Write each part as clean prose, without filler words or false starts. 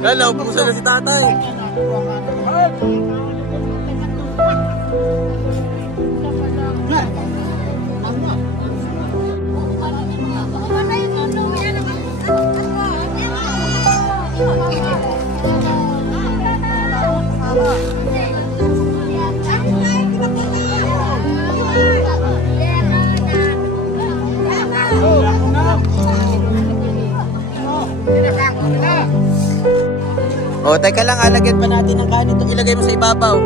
Lalaw, puso na si tatay. O, teka lang, alagyan pa natin ng kanin. Ito, ilagay mo sa ibabaw.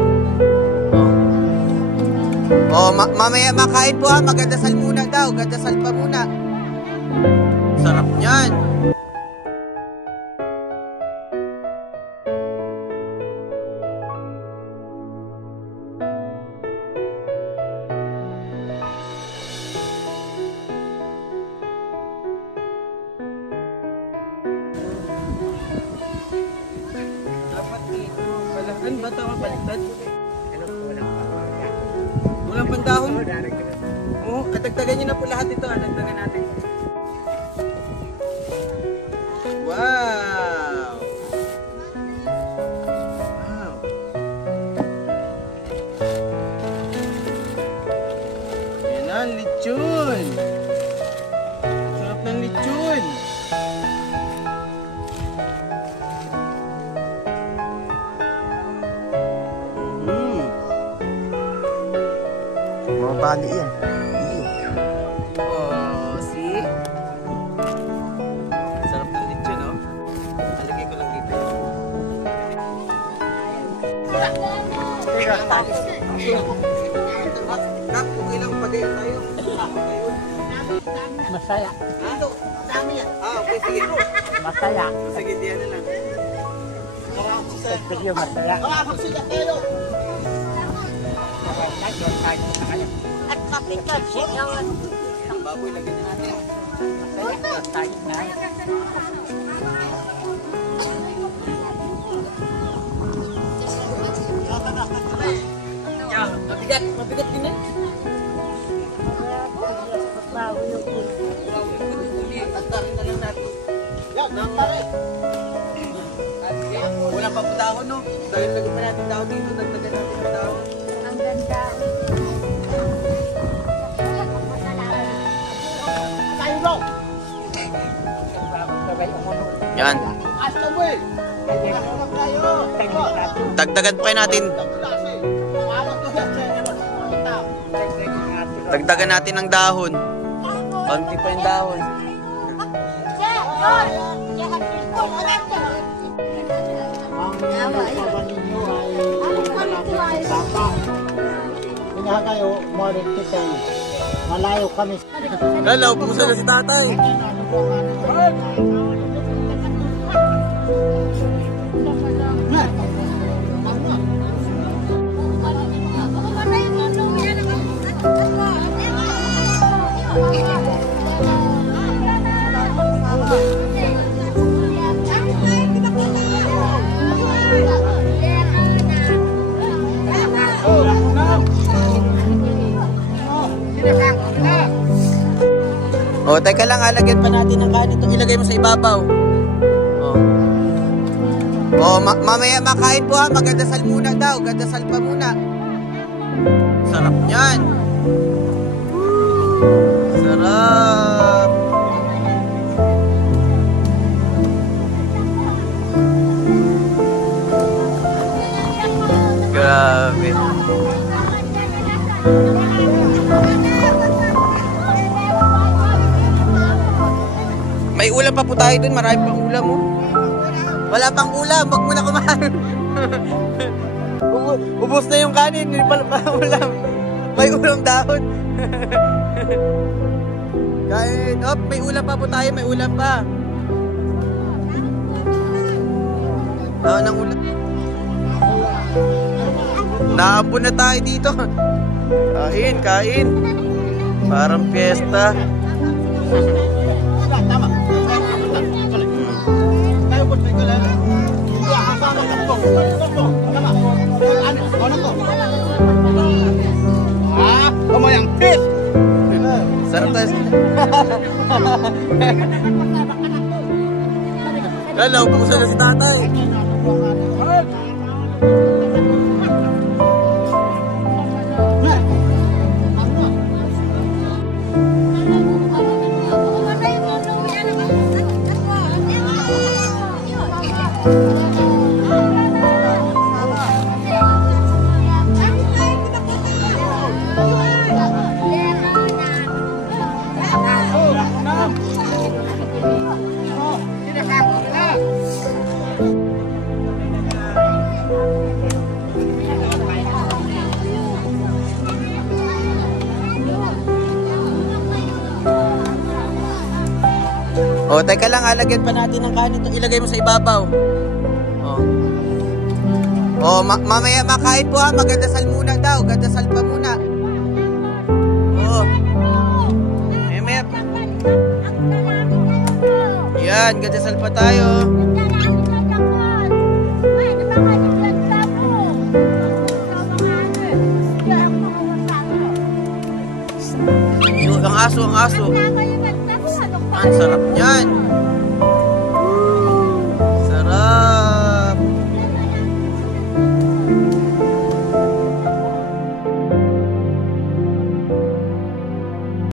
O, mamaya makain po ha. Magdasal muna daw. Magdasal pa muna. Sarap yan. Ano ba ito mapalitan? Walang pandahon? Oo, kadagdagan nyo na po lahat ito. Kadagdagan natin. Wow! Wow! Yan na, lechon! Sarap ng lechon! Bali yan. Oh, see? Sarap ng lechon, no? Alagay ko lang dito. Kap, kung ilang pagayon tayo. Masaya. Ano? Dami yan. Ah, okay, sige po. Masaya. Sige, diyan na lang. Sige, masaya. Sila kayo. At kapitan siya ang baboy lagyan natin. Masaya na. Mabigat, mabigat din eh. Tatarin na lang natin. Yan, nangtarin. Wala pa po dahon, no? Dahil lagyan pa natin dahon dito, nagtagan natin ang dahon. Ang ganda. Yan. Dagdagan pa natin. Dagdagan natin ng dahon. Konti pa yung dahon. Kaya kayo, morit kita eh. Malayo kami. Lalaw, puso na si tatay. O, teka lang, alagyan pa natin ng kanin. Ito, ilagay mo sa ibabaw. O, mamaya makain po ha. Magdasal muna daw. Magdasal pa muna. Sarap yan. Sarap. Grabe. May ulam pa po tayo dun, marami pang ulam mo. Wala pang ulam, wag mo na kumain. Ubos na yung kanin, hindi pala ulam. May ulam dahon. Kain, op, may ulam pa po tayo, may ulam pa. Ng ulam. Naambon na tayo dito. Kain, kain. Parang fiesta. Tama. Tayo po tayo lang. Kamayang fish. Sarap tayo. Wala, naupusan na si tatay. O, teka lang, alagyan pa natin ng kanin. Ilagay mo sa ibabaw. O, mamaya makain po ha. Magdasal muna daw. Magdasal pa muna. O. Mamaya. Yan, magdasal pa tayo. Ang aso, ang aso. Ang sarap niyan.